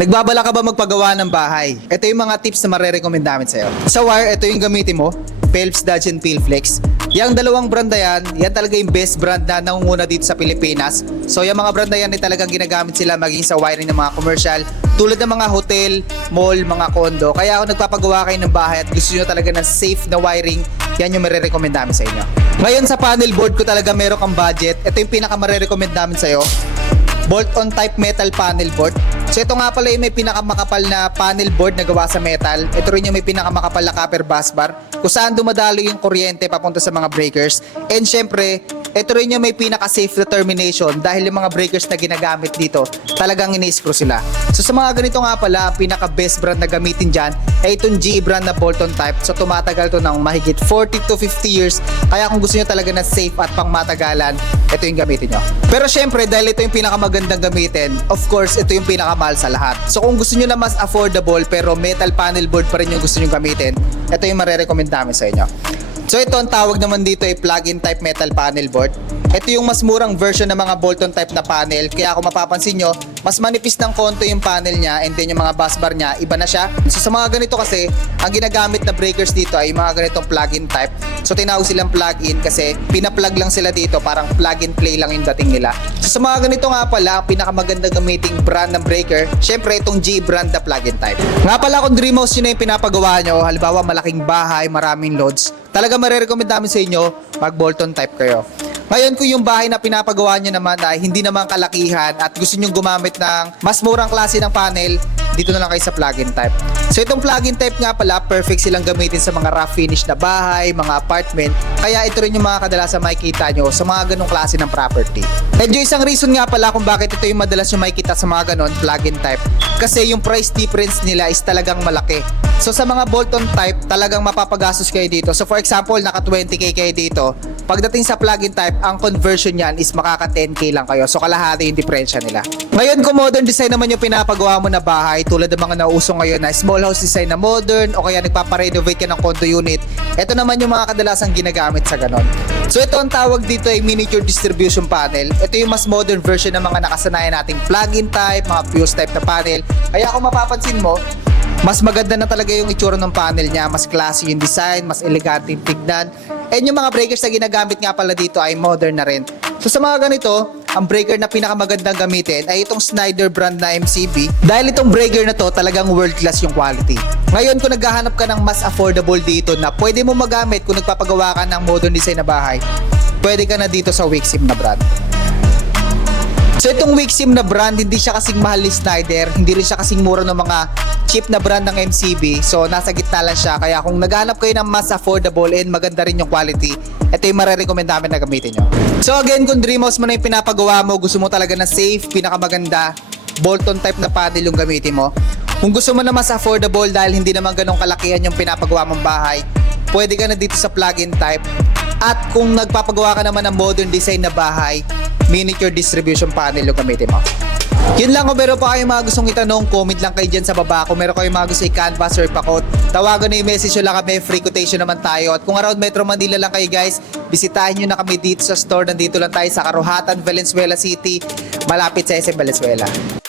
Nagbabala ka ba magpagawa ng bahay? Ito yung mga tips na marerecommend namin sa'yo. Sa wire, ito yung gamitin mo. Phelps Dodge and Pilflex. Yung dalawang brand na yan, yan talaga yung best brand na nangunguna dito sa Pilipinas. So yung mga brand na yan ay talagang ginagamit sila maging sa wiring ng mga commercial tulad ng mga hotel, mall, mga kondo. Kaya kung nagpapagawa kayo ng bahay at gusto nyo talaga ng safe na wiring, yan yung marirecommend namin sa inyo. Ngayon sa panel board ko talaga meron kang budget. Ito yung pinaka marirecommend namin sa'yo bolt-on type metal panel board. So ito nga pala yung may pinakamakapal na panel board na gawa sa metal. Ito rin yung may pinakamakapal na copper bus bar kung saan dumadalo yung kuryente papunta sa mga breakers. And syempre, ito rin yung may pinaka-safe na termination dahil yung mga breakers na ginagamit dito talagang ini-screw sila. So sa mga ganito nga pala, ang pinaka-best brand na gamitin dyan ay itong GE brand na bolt-on type. So tumatagal to ng mahigit 40 to 50 years. Kaya kung gusto nyo talaga na safe at pang matagalan, ito yung gamitin nyo. Pero syempre, dahil ito yung pinakamagandang gamitin, of course, ito yung pinakamahal sa lahat. So kung gusto nyo na mas affordable pero metal panel board pa rin yung gusto nyo gamitin, ito yung marerecommend namin sa inyo. So ito ang tawag naman dito ay plug-in type metal panel board. Ito yung mas murang version ng mga Bolton type na panel. Kaya kung mapapansin nyo, mas manipis ng konto yung panel niya and then yung mga bus bar niya, iba na siya. So sa mga ganito kasi, ang ginagamit na breakers dito ay mga ganitong plug-in type. So tinawag silang plug-in kasi pinaplug lang sila dito, parang plug and play lang yung dating nila. So sa mga ganito nga pala, ang pinakamaganda gamiting brand ng breaker, syempre itong G brand na plug-in type. Nga pala kung dream house yun na yung pinapagawa nyo, halimbawa malaking bahay, maraming loads, talaga marirecommend namin sa inyo, mag Bolton type kayo. Ngayon kung yung bahay na pinapagawa nyo naman ay hindi naman kalakihan at gusto nyo gumamit ng mas murang klase ng panel, dito na lang kayo sa plug-in type. So itong plug-in type nga pala, perfect silang gamitin sa mga rough finish na bahay, mga apartment. Kaya ito rin yung mga kadalasan makikita nyo sa mga ganong klase ng property. Medyo isang reason nga pala kung bakit ito yung madalas yung makikita sa mga ganon, plug-in type. Kasi yung price difference nila is talagang malaki. So sa mga Bolton type, talagang mapapagastos kayo dito. So for example, naka 20k kayo dito. Pagdating sa plug-in type, ang conversion niyan is makaka 10k lang kayo. So kalahati yung diferensya nila. Ngayon kung modern design naman yung pinapagawa mo na bahay, tulad ng mga nauso ngayon na small house design na modern o kaya nagpaparenovate ka ng condo unit, ito naman yung mga kadalasang ginagamit sa ganon. So ito ang tawag dito ay miniature distribution panel. Ito yung mas modern version ng mga nakasanayan nating plug-in type, mga fuse type na panel. Kaya kung mapapansin mo, mas maganda na talaga yung itsura ng panel niya, mas classy yung design, mas elegante yung tignan. And yung mga breakers na ginagamit nga pala dito ay modern na rin. So sa mga ganito, ang breaker na pinakamagandang gamitin ay itong Snyder brand na MCB dahil itong breaker na to talagang world class yung quality. Ngayon kung naghahanap ka ng mas affordable dito na pwede mo magamit kung nagpapagawa ka ng modern design na bahay, pwede ka na dito sa Wixim na brand. So itong Wixim na brand, hindi siya kasing mahal ni Snyder, hindi rin siya kasing mura ng mga cheap na brand ng MCB. So nasa gitna lang siya. Kaya kung naghanap kayo ng mas affordable and maganda rin yung quality, ito yung marirecommend namin na gamitin nyo. So again, kung dream house mo na yung pinapagawa mo, gusto mo talaga na safe, pinakamaganda, Bolton type na panel yung gamitin mo. Kung gusto mo na mas affordable dahil hindi naman ganong kalakihan yung pinapagawa mong bahay, pwede ka na dito sa plug-in type. At kung nagpapagawa ka naman ng modern design na bahay, miniature distribution panel yung gamitin mo. Yun lang kung meron pa kayong mga gustong itanong, comment lang kayo dyan sa baba. Kung meron kayong mga gusto i-canvas or ipakot, tawagan na yung message nyo lang kami, free quotation naman tayo. At kung around Metro Manila lang kayo guys, bisitahin nyo na kami dito sa store. Nandito lang tayo sa Karuhatan, Valenzuela City, malapit sa SM Valenzuela.